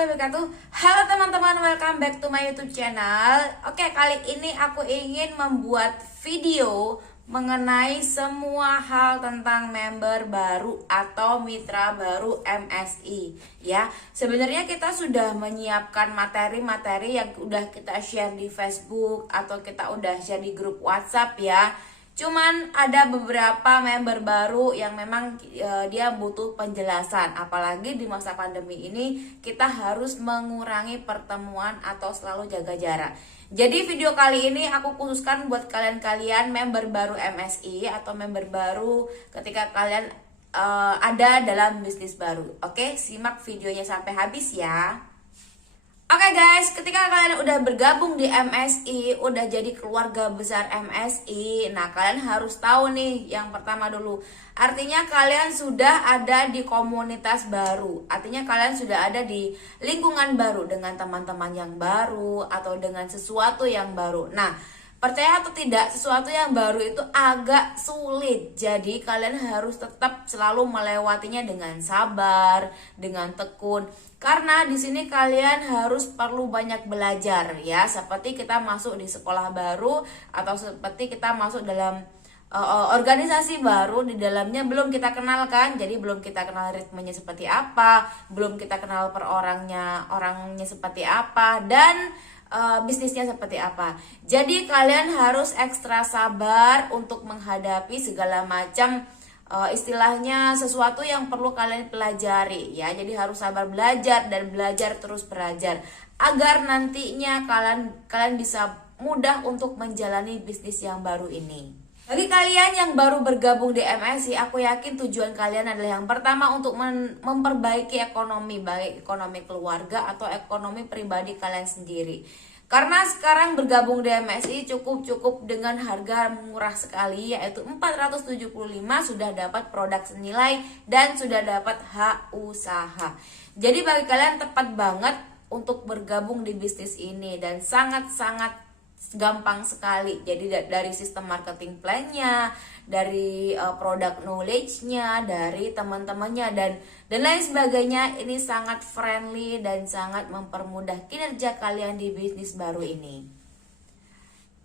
warahmatullahi wabarakatuh. Halo teman-teman, welcome back to my YouTube channel. Oke, kali ini aku ingin membuat video mengenai semua hal tentang member baru atau mitra baru MSI. Ya, sebenarnya kita sudah menyiapkan materi-materi yang udah kita share di Facebook atau kita udah share di grup WhatsApp ya. Cuman ada beberapa member baru yang memang dia butuh penjelasan. Apalagi di masa pandemi ini kita harus mengurangi pertemuan atau selalu jaga jarak. Jadi video kali ini aku khususkan buat kalian-kalian member baru MSI atau member baru ketika kalian ada dalam bisnis baru. Oke, simak videonya sampai habis ya. Oke guys, ketika kalian udah bergabung di MSI, udah jadi keluarga besar MSI, nah kalian harus tahu nih yang pertama dulu. Artinya kalian sudah ada di komunitas baru, artinya kalian sudah ada di lingkungan baru dengan teman-teman yang baru atau dengan sesuatu yang baru. Nah, percaya atau tidak, sesuatu yang baru itu agak sulit. Jadi kalian harus tetap selalu melewatinya dengan sabar, dengan tekun. Karena di sini kalian harus perlu banyak belajar ya. Seperti kita masuk di sekolah baru atau seperti kita masuk dalam organisasi baru, di dalamnya belum kita kenal kan. Jadi belum kita kenal ritmenya seperti apa, belum kita kenal per orangnya seperti apa, dan bisnisnya seperti apa. Jadi kalian harus ekstra sabar untuk menghadapi segala macam istilahnya sesuatu yang perlu kalian pelajari ya. Jadi harus sabar belajar dan belajar terus belajar agar nantinya kalian bisa mudah untuk menjalani bisnis yang baru ini. Bagi kalian yang baru bergabung di MSI, aku yakin tujuan kalian adalah yang pertama untuk memperbaiki ekonomi, baik ekonomi keluarga atau ekonomi pribadi kalian sendiri. Karena sekarang bergabung di MSI cukup dengan harga murah sekali, yaitu 475 sudah dapat produk senilai dan sudah dapat hak usaha. Jadi bagi kalian tepat banget untuk bergabung di bisnis ini dan sangat-sangat gampang sekali. Jadi dari sistem marketing plan-nya, dari product knowledge-nya, dari teman-temannya dan lain sebagainya, ini sangat friendly dan sangat mempermudah kinerja kalian di bisnis baru ini.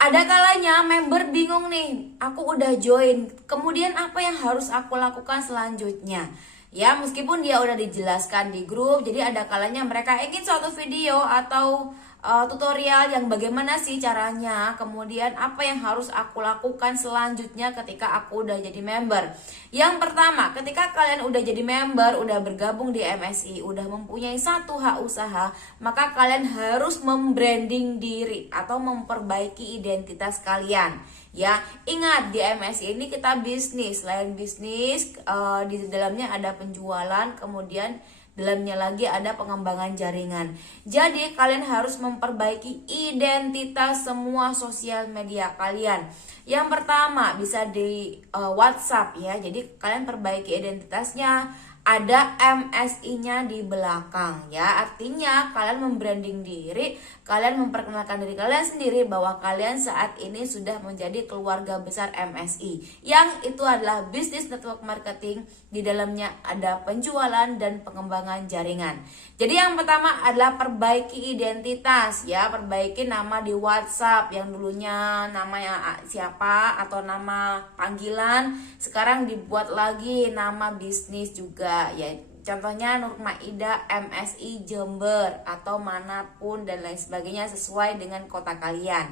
Ada kalanya member bingung nih, aku udah join, kemudian apa yang harus aku lakukan selanjutnya? Ya, meskipun dia udah dijelaskan di grup, jadi ada kalanya mereka ingin suatu video atau tutorial yang bagaimana sih caranya, kemudian apa yang harus aku lakukan selanjutnya ketika aku udah jadi member. Yang pertama, ketika kalian udah jadi member, udah bergabung di MSI, udah mempunyai satu hak usaha, maka kalian harus membranding diri atau memperbaiki identitas kalian. Ya, ingat di MSI ini kita bisnis, selain bisnis di dalamnya ada penjualan, kemudian dalamnya lagi ada pengembangan jaringan. Jadi kalian harus memperbaiki identitas semua sosial media kalian. Yang pertama bisa di WhatsApp ya. Jadi kalian perbaiki identitasnya, ada MSI-nya di belakang ya. Artinya kalian membranding diri, kalian memperkenalkan diri kalian sendiri bahwa kalian saat ini sudah menjadi keluarga besar MSI. Yang itu adalah bisnis network marketing, di dalamnya ada penjualan dan pengembangan jaringan. Jadi yang pertama adalah perbaiki identitas ya, perbaiki nama di WhatsApp yang dulunya namanya siapa atau nama panggilan, sekarang dibuat lagi nama bisnis juga ya. Contohnya Nurma Ida MSI Jember atau manapun dan lain sebagainya sesuai dengan kota kalian.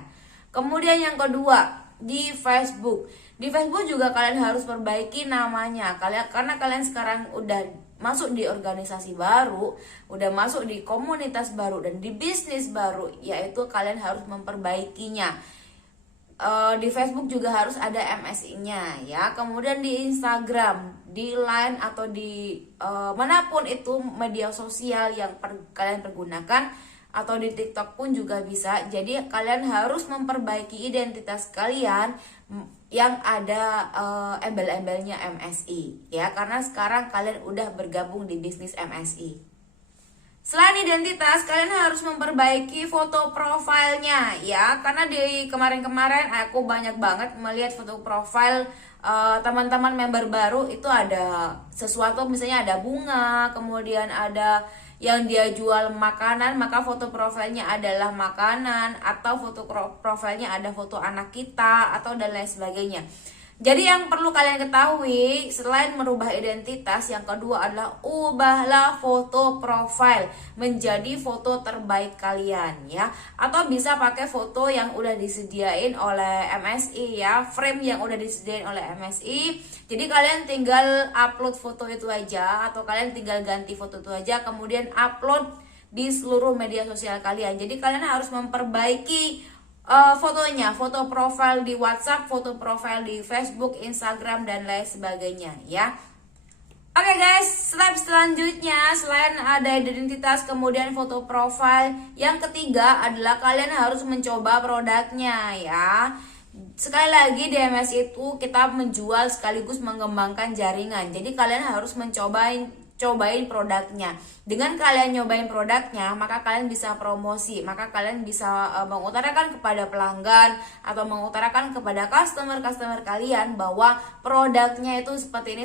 Kemudian yang kedua, di Facebook. Di Facebook juga kalian harus perbaiki namanya. Karena kalian sekarang udah masuk di organisasi baru, udah masuk di komunitas baru dan di bisnis baru, yaitu kalian harus memperbaikinya. Di Facebook juga harus ada MSI-nya ya. Kemudian di Instagram, di Line atau di manapun itu media sosial yang kalian pergunakan, atau di TikTok pun juga bisa. Jadi kalian harus memperbaiki identitas kalian yang ada embel-embelnya MSI ya, karena sekarang kalian udah bergabung di bisnis MSI. Selain identitas, kalian harus memperbaiki foto profilnya ya, karena di kemarin-kemarin aku banyak banget melihat foto profil teman-teman member baru itu ada sesuatu, misalnya ada bunga, kemudian ada yang dia jual makanan, maka foto profilnya adalah makanan, atau foto profilnya ada foto anak kita, atau dan lain sebagainya. Jadi yang perlu kalian ketahui, selain merubah identitas, yang kedua adalah ubahlah foto profile menjadi foto terbaik kalian ya. Atau bisa pakai foto yang udah disediain oleh MSI ya, frame yang udah disediain oleh MSI. Jadi kalian tinggal upload foto itu aja, atau kalian tinggal ganti foto itu aja, kemudian upload di seluruh media sosial kalian. Jadi kalian harus memperbaiki fotonya, foto profil di WhatsApp, foto profil di Facebook, Instagram, dan lain sebagainya ya. Oke guys, step selanjutnya selain ada identitas kemudian foto profil, yang ketiga adalah kalian harus mencoba produknya ya. Sekali lagi di MS itu kita menjual sekaligus mengembangkan jaringan. Jadi kalian harus cobain produknya. Dengan kalian nyobain produknya, maka kalian bisa promosi, maka kalian bisa mengutarakan kepada pelanggan atau mengutarakan kepada customer kalian bahwa produknya itu seperti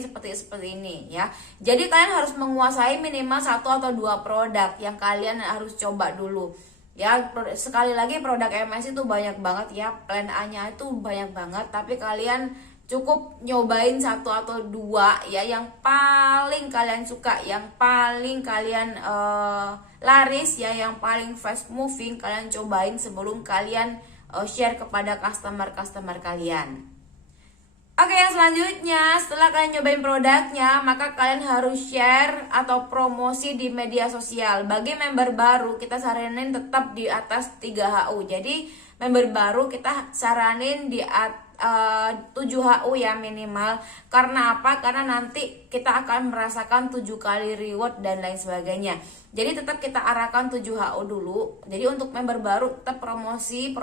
ini ya. Jadi kalian harus menguasai minimal 1 atau 2 produk yang kalian harus coba dulu. Ya, sekali lagi produk MS itu banyak banget ya, plan A-nya itu banyak banget, tapi kalian cukup nyobain 1 atau 2 ya, yang paling kalian suka, yang paling kalian laris ya, yang paling fast moving, kalian cobain sebelum kalian share kepada customer kalian. Oke, yang selanjutnya setelah kalian nyobain produknya, maka kalian harus share atau promosi di media sosial. Bagi member baru kita saranin tetap di atas 3 HU. Jadi member baru kita saranin di 7 HU ya minimal. Karena apa? Karena nanti kita akan merasakan 7 kali reward dan lain sebagainya. Jadi tetap kita arahkan 7 HU dulu. Jadi untuk member baru tetap promosi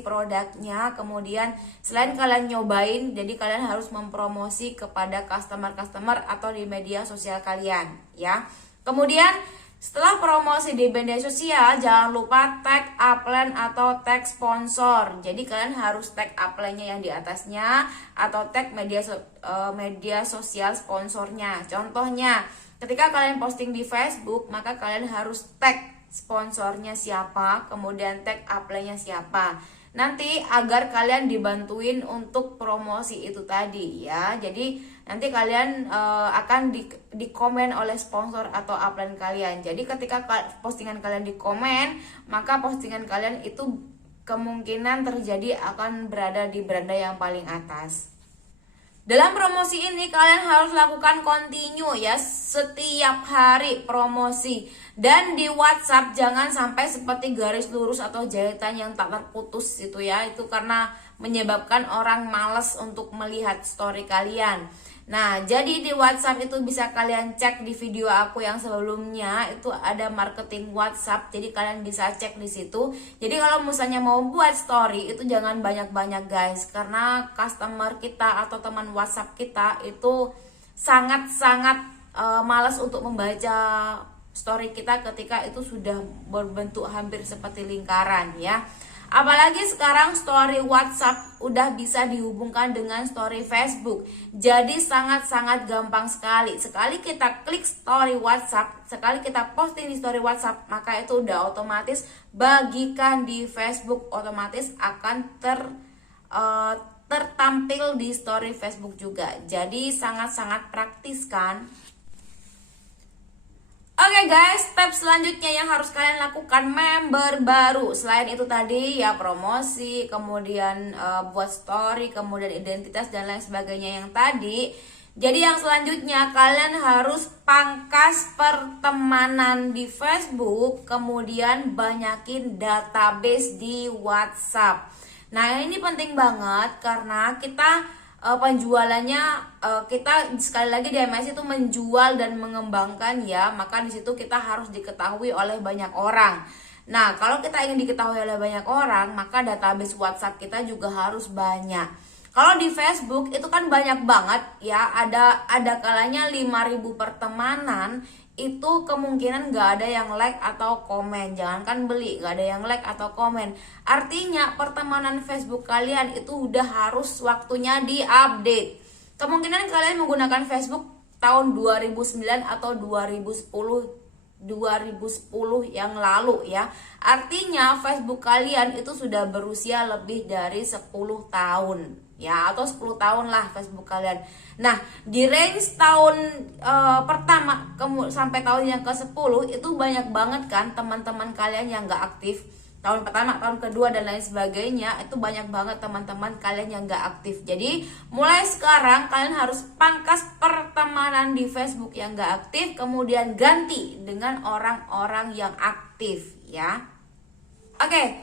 produknya. Kemudian selain kalian nyobain, jadi kalian harus mempromosi kepada customer atau di media sosial kalian ya. Kemudian setelah promosi di media sosial, jangan lupa tag upline atau tag sponsor. Jadi kalian harus tag upline-nya yang di atasnya atau tag media sosial sponsornya. Contohnya, ketika kalian posting di Facebook, maka kalian harus tag sponsornya siapa, kemudian tag upline-nya siapa. Nanti agar kalian dibantuin untuk promosi itu tadi ya. Jadi nanti kalian akan di komen oleh sponsor atau upline kalian. Jadi ketika postingan kalian di komen, maka postingan kalian itu kemungkinan terjadi akan berada di beranda yang paling atas. Dalam promosi ini kalian harus lakukan continue ya, setiap hari promosi. Dan di WhatsApp jangan sampai seperti garis lurus atau jahitan yang tak terputus itu ya. Itu karena menyebabkan orang malas untuk melihat story kalian. Nah, jadi di WhatsApp itu bisa kalian cek di video aku yang sebelumnya, itu ada marketing WhatsApp. Jadi kalian bisa cek di situ. Jadi kalau misalnya mau buat story itu jangan banyak-banyak guys, karena customer kita atau teman WhatsApp kita itu sangat-sangat malas untuk membaca story kita ketika itu sudah berbentuk hampir seperti lingkaran ya. Apalagi sekarang story WhatsApp udah bisa dihubungkan dengan story Facebook. Jadi sangat-sangat gampang sekali. Sekali kita klik story WhatsApp, sekali kita posting di story WhatsApp, maka itu udah otomatis bagikan di Facebook, otomatis akan tertampil di story Facebook juga. Jadi sangat-sangat praktis kan? Oke guys, step selanjutnya yang harus kalian lakukan member baru. Selain itu tadi ya promosi, kemudian buat story, kemudian identitas dan lain sebagainya yang tadi. Jadi yang selanjutnya kalian harus pangkas pertemanan di Facebook, kemudian banyakin database di WhatsApp. Nah ini penting banget karena kita penjualannya kita sekali lagi di MS itu menjual dan mengembangkan ya, maka di situ kita harus diketahui oleh banyak orang. Nah kalau kita ingin diketahui oleh banyak orang, maka database WhatsApp kita juga harus banyak. Kalau di Facebook itu kan banyak banget ya, ada kalanya 5.000 pertemanan, itu kemungkinan gak ada yang like atau komen. Jangankan beli, gak ada yang like atau komen. Artinya pertemanan Facebook kalian itu udah harus waktunya diupdate. Kemungkinan kalian menggunakan Facebook tahun 2009 atau 2010 yang lalu ya. Artinya Facebook kalian itu sudah berusia lebih dari 10 tahun ya, atau 10 tahun lah Facebook kalian. Nah, di range tahun pertama sampai tahun yang ke-10 itu banyak banget kan teman-teman kalian yang gak aktif. Tahun pertama, tahun kedua, dan lain sebagainya, itu banyak banget teman-teman kalian yang gak aktif. Jadi mulai sekarang kalian harus pangkas pertemanan di Facebook yang gak aktif, kemudian ganti dengan orang-orang yang aktif ya. Oke,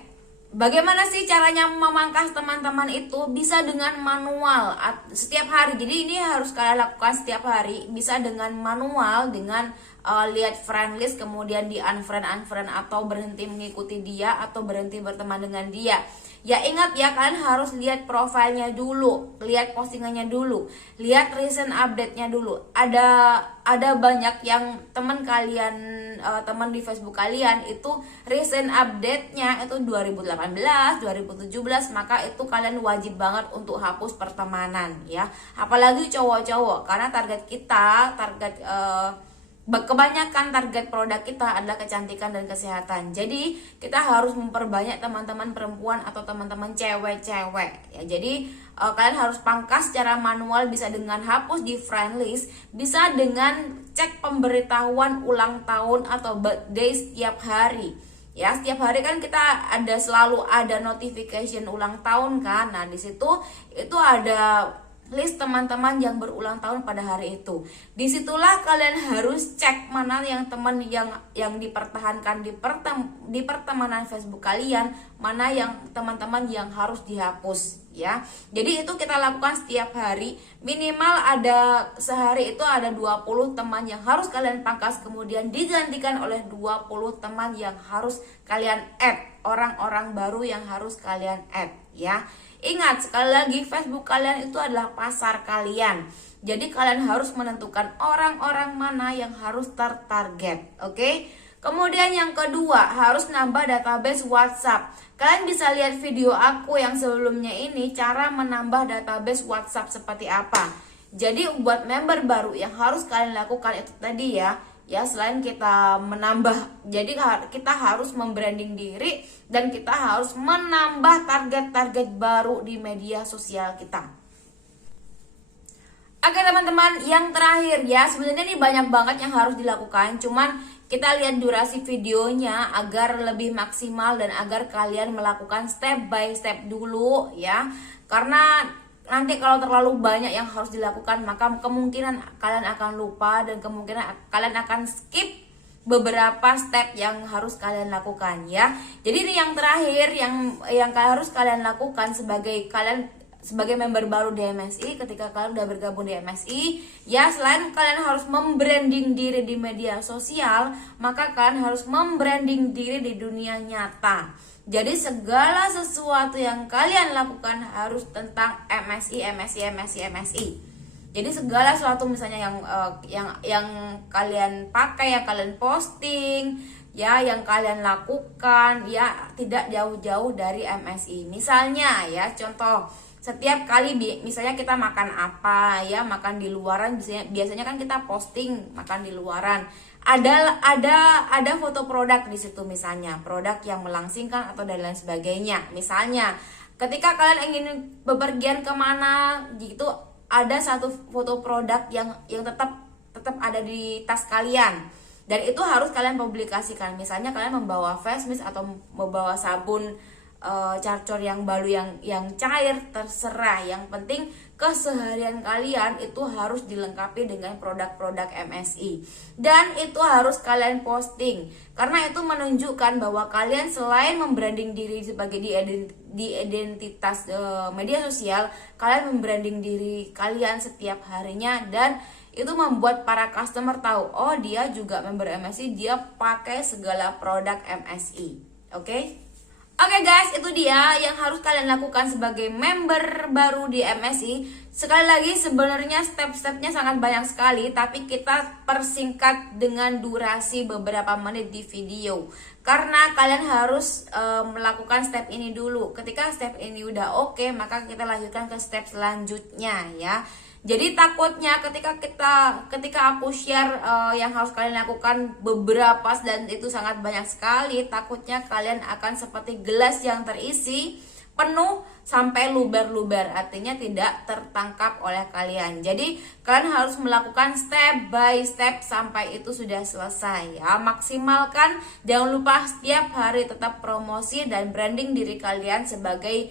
bagaimana sih caranya memangkas teman-teman itu? Bisa dengan manual setiap hari. Jadi ini harus kalian lakukan setiap hari. Bisa dengan manual, dengan lihat friend list, kemudian di unfriend atau berhenti mengikuti dia atau berhenti berteman dengan dia. Ya ingat ya, kalian harus lihat profilnya dulu, lihat postingannya dulu, lihat recent update-nya dulu. Ada banyak yang teman kalian, teman di Facebook kalian itu recent update-nya itu 2018, 2017, maka itu kalian wajib banget untuk hapus pertemanan ya. Apalagi cowok-cowok, karena target kita, kebanyakan target produk kita adalah kecantikan dan kesehatan. Jadi kita harus memperbanyak teman-teman perempuan atau teman-teman cewek-cewek ya. Jadi kalian harus pangkas secara manual, bisa dengan hapus di friend list, bisa dengan cek pemberitahuan ulang tahun atau birthday setiap hari ya. Setiap hari kan kita selalu ada notification ulang tahun kan. Nah di situ itu ada list teman-teman yang berulang tahun pada hari itu. Disitulah kalian harus cek mana yang teman yang dipertahankan di pertemanan Facebook kalian, mana yang teman-teman yang harus dihapus ya. Jadi itu kita lakukan setiap hari. Minimal ada sehari itu ada 20 teman yang harus kalian pangkas, kemudian digantikan oleh 20 teman yang harus kalian add, orang-orang baru yang harus kalian add ya. Ingat sekali lagi, Facebook kalian itu adalah pasar kalian. Jadi kalian harus menentukan orang-orang mana yang harus tertarget, oke? Kemudian yang kedua, harus nambah database WhatsApp. Kalian bisa lihat video aku yang sebelumnya ini, cara menambah database WhatsApp seperti apa. Jadi buat member baru yang harus kalian lakukan itu tadi ya. Ya, selain kita menambah, jadi kita harus membranding diri dan kita harus menambah target-target baru di media sosial kita. Oke teman-teman, yang terakhir ya, sebenarnya ini banyak banget yang harus dilakukan, cuman kita lihat durasi videonya agar lebih maksimal dan agar kalian melakukan step by step dulu ya. Karena nanti kalau terlalu banyak yang harus dilakukan, maka kemungkinan kalian akan lupa dan kemungkinan kalian akan skip beberapa step yang harus kalian lakukan ya. Jadi ini yang terakhir yang harus kalian lakukan sebagai member baru di MSI. Ketika kalian udah bergabung di MSI ya, selain kalian harus membranding diri di media sosial, maka kalian harus membranding diri di dunia nyata. Jadi segala sesuatu yang kalian lakukan harus tentang MSI. Jadi segala sesuatu misalnya yang kalian pakai, yang kalian posting, ya, yang kalian lakukan, ya tidak jauh-jauh dari MSI. Misalnya ya, contoh, setiap kali misalnya kita makan apa ya, makan di luaran, biasanya kan kita posting makan di luaran. Ada foto produk di situ, misalnya produk yang melangsingkan atau dan lain sebagainya. Misalnya ketika kalian ingin bepergian kemana gitu, ada satu foto produk yang tetap ada di tas kalian dan itu harus kalian publikasikan. Misalnya kalian membawa face mist atau membawa sabun carcor yang baru yang cair, terserah. Yang penting keseharian kalian itu harus dilengkapi dengan produk-produk MSI dan itu harus kalian posting karena itu menunjukkan bahwa kalian selain membranding diri sebagai di identitas media sosial, kalian membranding diri kalian setiap harinya dan itu membuat para customer tahu, oh dia juga member MSI, dia pakai segala produk MSI. Oke guys, itu dia yang harus kalian lakukan sebagai member baru di MSI. Sekali lagi, sebenarnya step-stepnya sangat banyak sekali, tapi kita persingkat dengan durasi beberapa menit di video. Karena kalian harus melakukan step ini dulu. Ketika step ini udah oke, maka kita lanjutkan ke step selanjutnya ya. Jadi takutnya ketika aku share yang harus kalian lakukan beberapa dan itu sangat banyak sekali, takutnya kalian akan seperti gelas yang terisi penuh sampai luber-luber, artinya tidak tertangkap oleh kalian. Jadi kalian harus melakukan step by step sampai itu sudah selesai ya. Maksimalkan, jangan lupa setiap hari tetap promosi dan branding diri kalian sebagai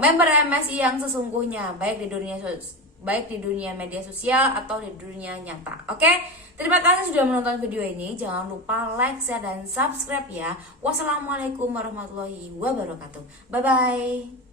member MSI yang sesungguhnya, baik di dunia media sosial atau di dunia nyata. Oke, terima kasih sudah menonton video ini. Jangan lupa like, share, dan subscribe ya. Wassalamualaikum warahmatullahi wabarakatuh. Bye bye.